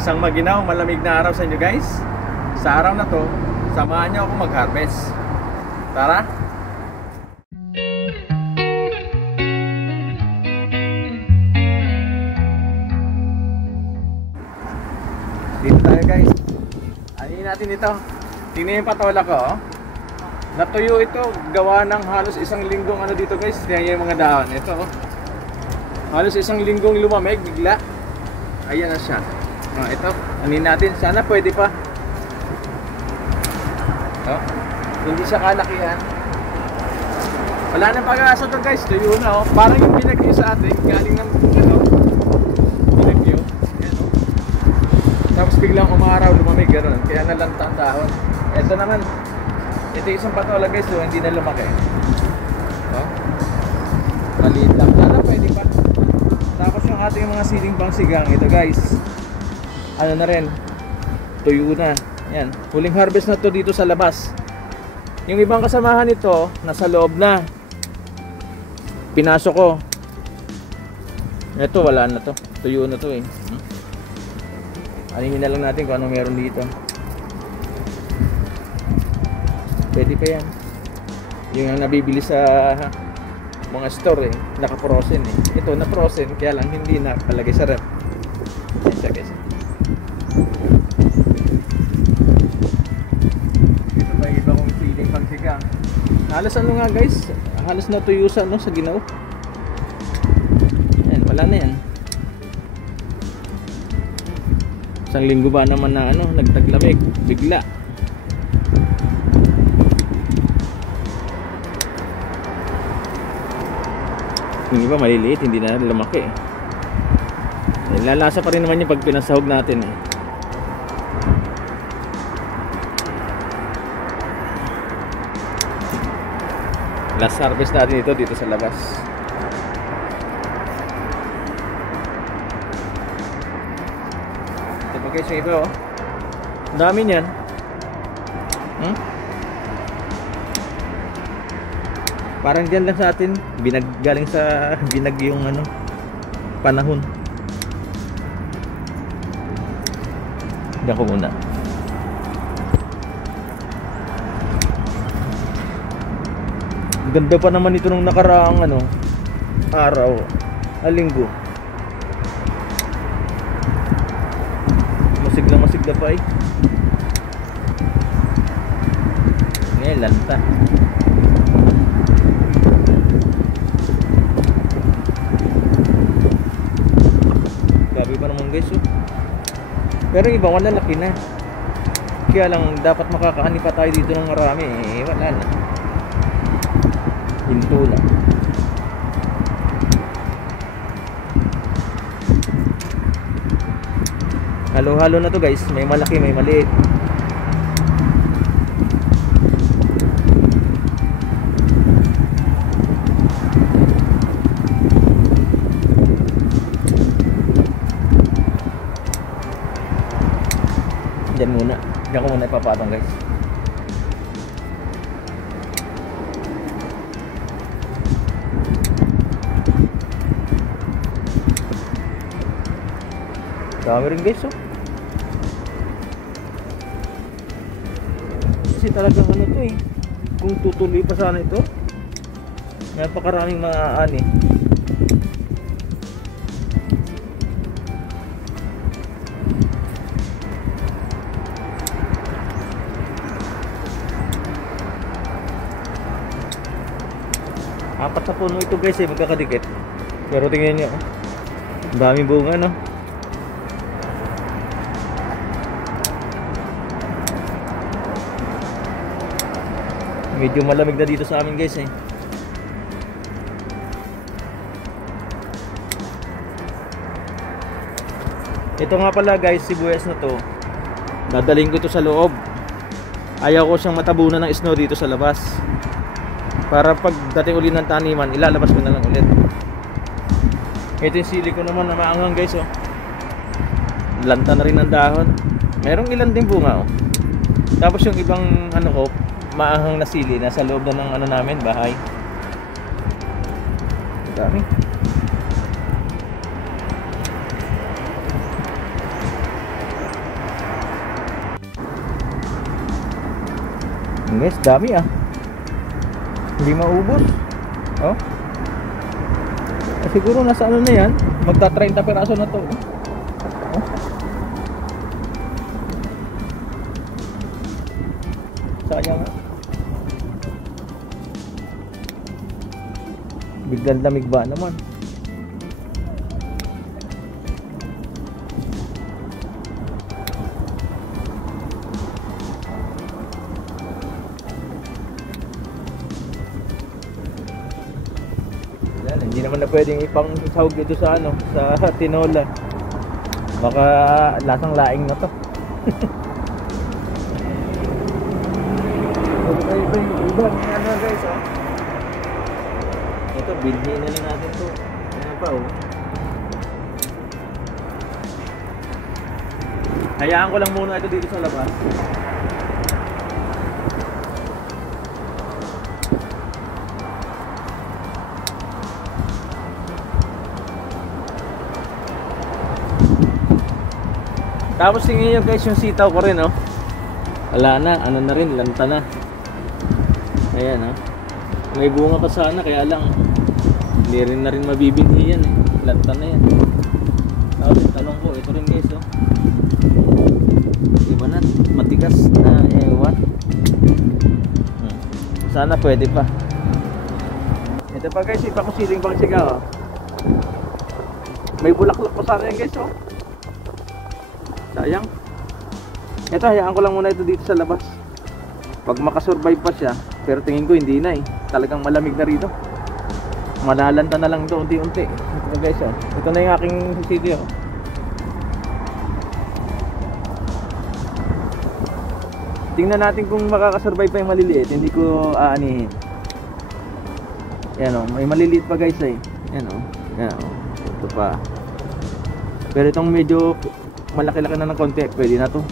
Isang maginaw, malamig na araw sa inyo guys. Sa araw na to, samahan niyo ako mag-harvest. Tara! Dito tayo guys. Anin natin ito. Tingnan yung patola ko, oh. Natuyo ito, gawa ng halos isang linggong ano dito guys. Tingnan yung mga dahon. Ito, oh. Halos isang linggong lumamig, bigla. Ayan na siya. Ito, anin natin. Sana pwede pa. Oh. Hindi siya kalakihan. Wala nang pag-asa to guys. Tuyo na, oh. Parang yung pinag-iyo sa atin, galing ng ano, pinag-iyo. Ayan, oh. Tapos biglang umaraw, lumamig, gano'n. Kaya nalanta ang dahon. Ito naman, ito isang patola guys, so hindi na lumaki. Oh. Maliit lang. Sana pwede pa. Tapos yung ating mga siling pangsigang, ito guys, ano na rin, tuyo na. Yan, huling harvest na to dito sa labas. Yung ibang kasamahan nito, nasa loob na. Pinasok ko. Ito, wala na to. Tuyo na to eh. Aninin na lang natin kung anong meron dito. Pwede pa yan. Yung ang nabibili sa mga store eh, naka-frozen eh. Ito na-frozen, kaya lang hindi nakalagay sa rep. Yan siya guys. Ito pa yung iba kong siling pangsigang. Halos ano nga guys, halos natuyo sa, no, sa ginaw. Yan, wala na yan. Isang linggo ba naman na ano, nagtaglamig, bigla. Yung iba maliliit, hindi na lumaki. Lalasa pa rin naman yung pag pinasahog natin eh. Last harvest natin ito dito sa labas. Ito pa guys yung iba, oh. Ang dami niyan. Parang diyan lang sa atin, galing sa binag yung ano, panahon. Diyan ko muna. Ganda pa naman ito nung nakaraang ano, araw, linggo. Masigla pa eh. Ngayon, lanta. Grabe pa naman guys, oh. Pero yung ibang malalaki na. Kaya lang dapat makakaani pa tayo dito ng marami eh. Wala na. Hinto lang. Halo-halo na to guys. May malaki, may maliit. Diyan muna. Diyan ko muna ipapatong guys. Dami rin guys, oh. Kasi talagang ano to eh. Kung tutuloy pa sana ito, napakaraming maaani. Apat na puno ito guys eh, magkakadikit. Pero tingnan nyo, ang daming bunga, no? Medyo malamig na dito sa amin guys eh. Ito nga pala guys, sibuyas na to, dadaling ko ito sa loob. Ayaw ko siyang matabunan ng snow dito sa labas. Para pag dating uli ng taniman, ilalabas ko na lang ulit. Ito yung sili ko naman na maanghang guys, oh. Lanta na rin ng dahon. Merong ilan din bunga, oh. Tapos yung ibang ano ko, maanghang na sili, nasa loob na ng ano namin, bahay. Dami. Guys, dami ah. Hindi maubos. Oh. Siguro nasa ano na yan. Magta 30 peraso na to. Oh. Sayang ah. Biglang lamig ba naman? Hindi naman na pwedeng ipang sahog ito sa ano, sa tinola. Baka lasang laing na to. Iba, ano guys, oh. Ito, bilhin na lang natin to. Ayan pa, oh. Hayaan ko lang muna ito dito sa labas. Tapos tingnan nyo guys yung sitaw ko rin, oh. Wala na, ano na rin, lanta na. Ayan, oh. May bunga pa sana, kaya lang hindi rin na rin mabibinhi yan, eh. Lanta na yan. Tapos yung talong ko, ito rin guys, oh. Diba na, matigas na ewan. Sana pwede pa. Ito pa guys, ipa ko siling bang sigaw, oh. May bulaklak pa sana yan guys, oh. Sayang. Ito, hayaan ko lang muna ito dito sa labas. Pag makasurvive pa siya, pero tingin ko hindi na eh. Talagang malamig na rito. Malalanta na lang ito unti-unti. Ito guys, oh. Ito na yung aking sitio. Tingnan natin kung makakasurvive pa yung maliliit. Hindi ko aanihin. Yan oh, may maliliit pa guys eh. Yan oh. Yan oh. Ito pa. Pero itong medyo malaki-laki na ng konti, pwede na to.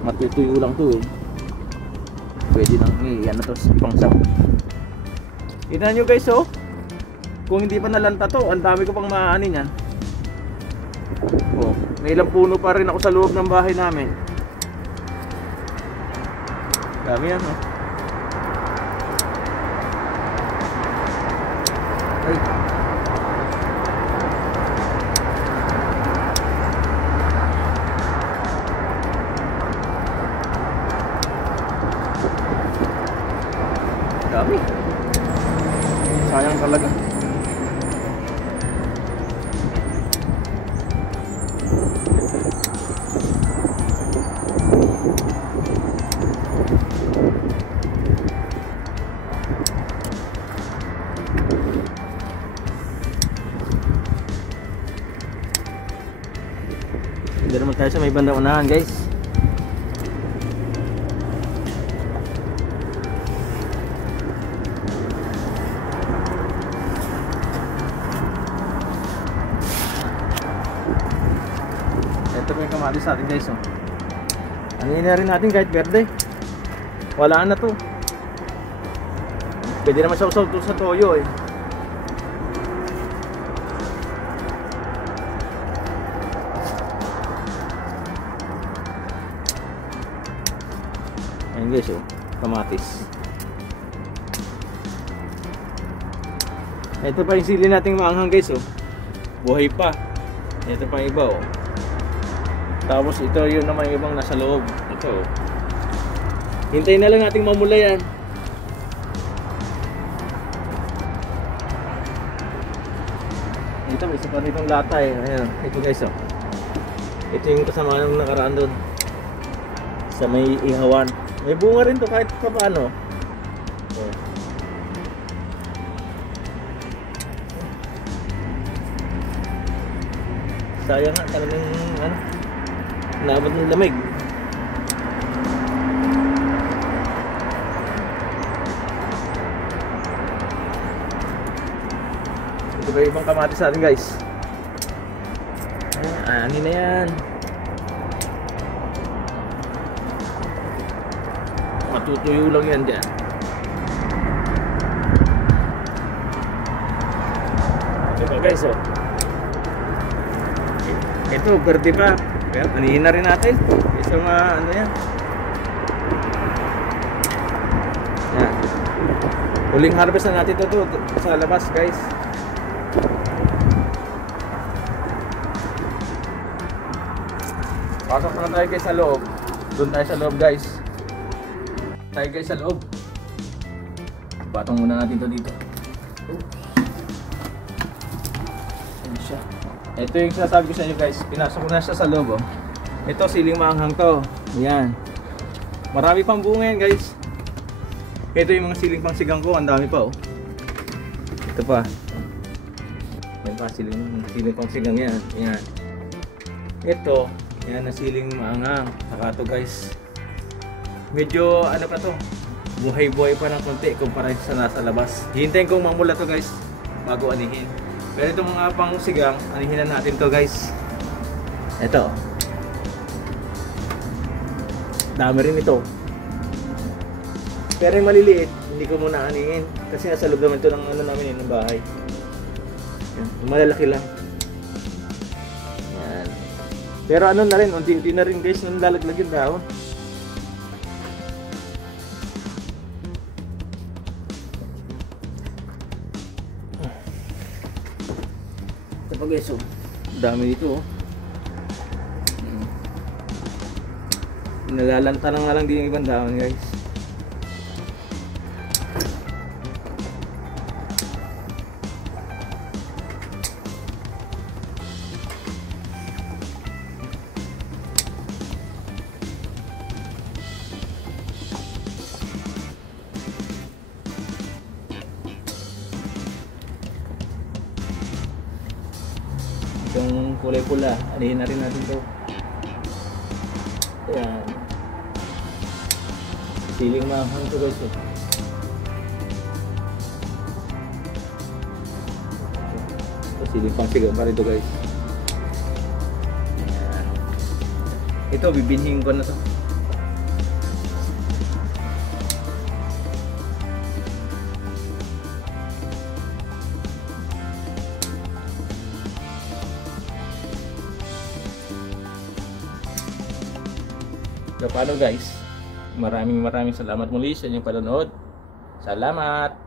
Matutuyo lang to eh. Pwede nang ano to, pang saw. Tignan nyo guys, oh. Kung hindi pa nalanta to, ang dami ko pang maaanin yan. Oh, may ilang puno pa rin ako sa loob ng bahay namin. Dami yan, oh. Ay. Dami. Sayang talaga. Hindi naman tayo sa may bandang unahan guys. Ito may kamatis sa atin guys, oh. Ano na rin natin kahit verde. Wala na to. Pwede naman siya usaw sa toyo eh. Ayan guys, oh. Kamatis. Ito pa yung sili nating maanghang guys, oh. Buhay pa. Ito pa yung iba, oh. Tapos ito yun naman yung ibang nasa loob. Ito, oh. Hintayin na lang nating mamula yan. Ito, may isa pa ritong lata eh. Ayan, ito guys, oh. Ito yung kasama ng nakaraan doon sa may ihawan. May bunga rin to kahit pa paano. Oh. Sayang nga, talagang ano, naabot ng lamig. Ito ba ibang kamatis sa atin guys? Ani na yan. Matutuyo lang yan dyan. Ito guys, oh. Ito, verde pa. Pero panihin na rin natin. Isa mga ano yan. Yan. Huling harvest na natin to sa labas, guys. Pasok na tayo guys sa loob. Doon tayo sa loob, guys. Tayo guys sa loob. Patong muna natin to dito. Ayan siya. Ito yung sinasabi ko sa inyo, guys. Pinasok ko na siya sa loob, oh. Ito siling maanghang to. Ayan. Marami pang bunga yan, guys. Ito yung mga siling pangsigang ko. Ang dami pa, oh. Ito pa. Ayan pa, siling pangsigang yan. Ayan. Ito, yan na siling maanghang. Saka to, guys. Medyo ano pa to, buhay-buhay pa ng konti kumpara sa nasa labas. Hihintayin kong mamula to, guys, bago anihin. Pero itong mga pang sigang, anihin na natin to, guys. Ito. Dami rin ito. Pero yung maliliit, hindi ko muna anihin. Kasi nasa loob naman ito ng ano namin, ng bahay. Yan. Yung malalaki lang. Yan. Pero ano na rin, unti-unti na rin, guys, nang lalaglag yung dahon. Ito pa, guys, oh. Dami dito, oh. Nalalanta na nga lang din yung ibang dahon, guys. Itong kulay pula, anihin na rin natin ito. Ayan. Siling maanghang ito, guys, eh. Ito, siling pangsigang pa rin ito, guys. Ayan. Ito, bibinhin ko na ito. So paano, guys? Maraming salamat muli sa inyong panonood. Salamat!